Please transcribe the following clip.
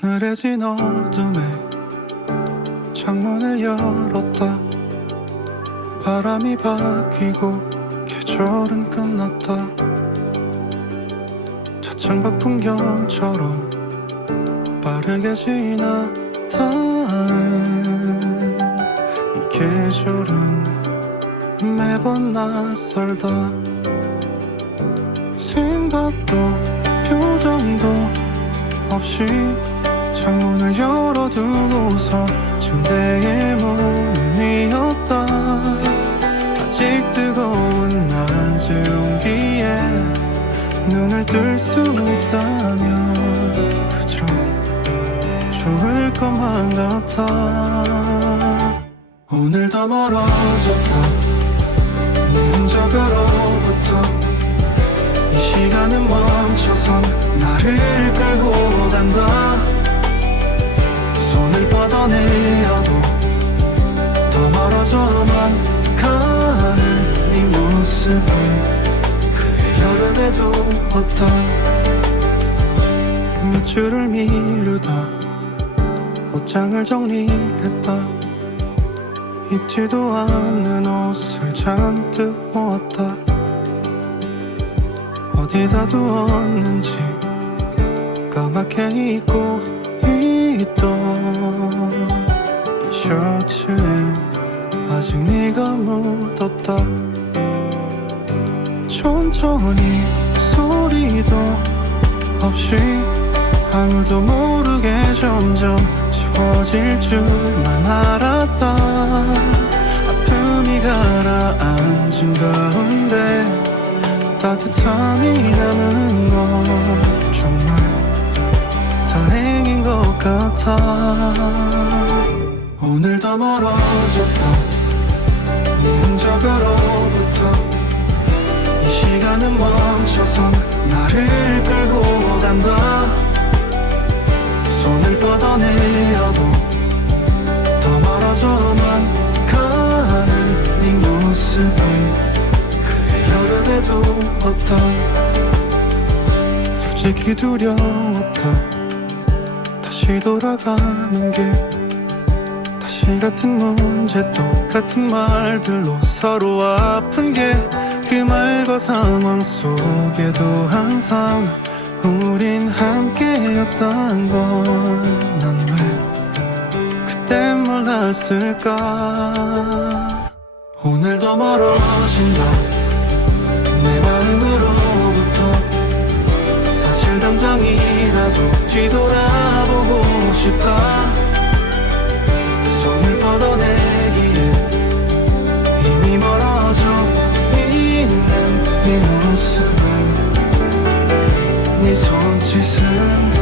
서늘해진 어둠에 창문을 열었다. 바람이 바뀌고 계절은 끝났다. 차창밖 풍경처럼 빠르게 지나다는 이 계절은 매번 낯설다. 생각도 표정도 없이 창문을 열어두고서 침대에 몸을 뉘었다. 아직 뜨거운 낮의 온기에 눈을 뜰 수 있다면 그저 좋을 것만 같아. 오늘도 멀어졌다. 네 흔적으로부터 이 시간은 멈춰선 나를 끌고 간다 모습은 그의 여름에 두었다 몇 줄을 미루다 옷장을 정리했다 입지도 않는 옷을 잔뜩 모았다 어디다 두었는지 까맣게 잊고 있던 이 셔츠에 아직 네가 묻었다 천천히 소리도 없이 아무도 모르게 점점 지워질 줄만 알았다. 아픔이 가라앉은 가운데 따뜻함이 남은 건 정말 다행인 것 같아. 오늘도 멀어졌다 이 시간은 멈춰선 나를 끌고 간다. 손을 뻗어내어도 더 멀어져만 가는 네 모습은 그의 여름에 두었다 솔직히 두려웠다. 다시 돌아가는 게 다시 같은 문제 똑같은 말들로 서로 아픈 게 그 말과 상황 속에도 항상 우린 함께였단 걸난 왜 그때 몰랐을까? 오늘도 멀어진다. 내 마음으로부터 사실 당장이라도 뒤돌아보고 싶다 손짓